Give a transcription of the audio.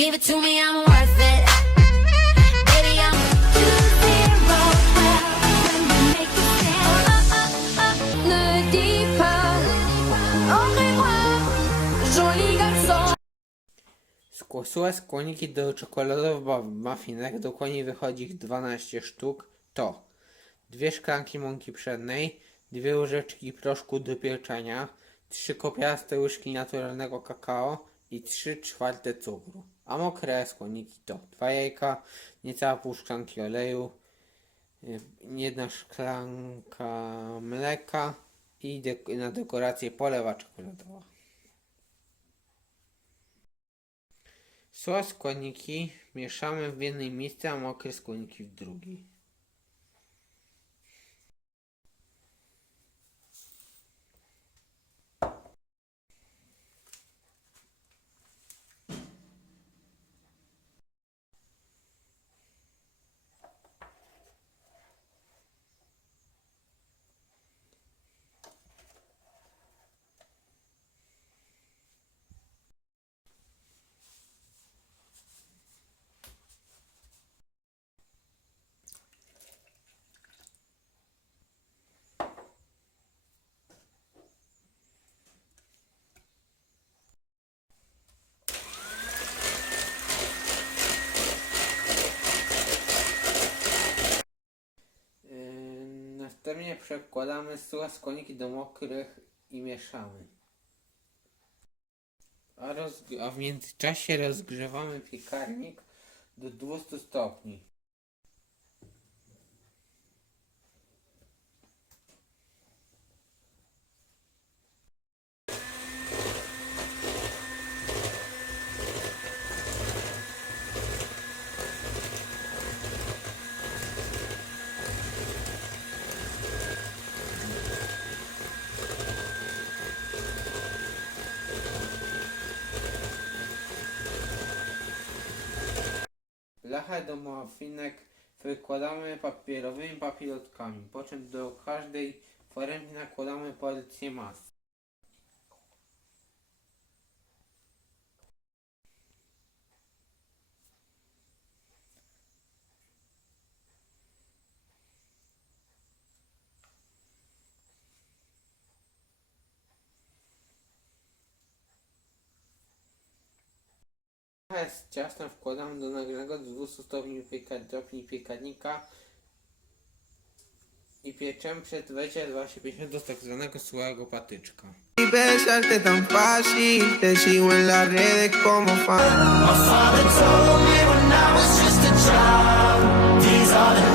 give it to me, I'm worth it. Skłoniki do czekoladowych muffinek, dokładnie wychodzi ich 12 sztuk, to dwie szklanki mąki pszennej, dwie łyżeczki proszku do pieczenia, trzy kopiaste łyżki naturalnego kakao i 3 czwarte cukru. A mokre skłonniki to dwa jajka, niecała pół szklanki oleju, y, jedna szklanka mleka i dek- na dekorację polewa czekoladowa. Suche składniki mieszamy w jednej misce, a mokre składniki w drugiej. Następnie przekładamy suche składniki do mokrych i mieszamy. A, a w międzyczasie rozgrzewamy piekarnik do 200 stopni. Blachę do muffinek wykładamy papierowymi papilotkami, po czym do każdej foremki nakładamy porcję masy. Trochę z ciastem wkładam do nagranego 200 stopni piekarni piekarnika i pieczę przez 22-50 do tak zwanego suchego patyczka.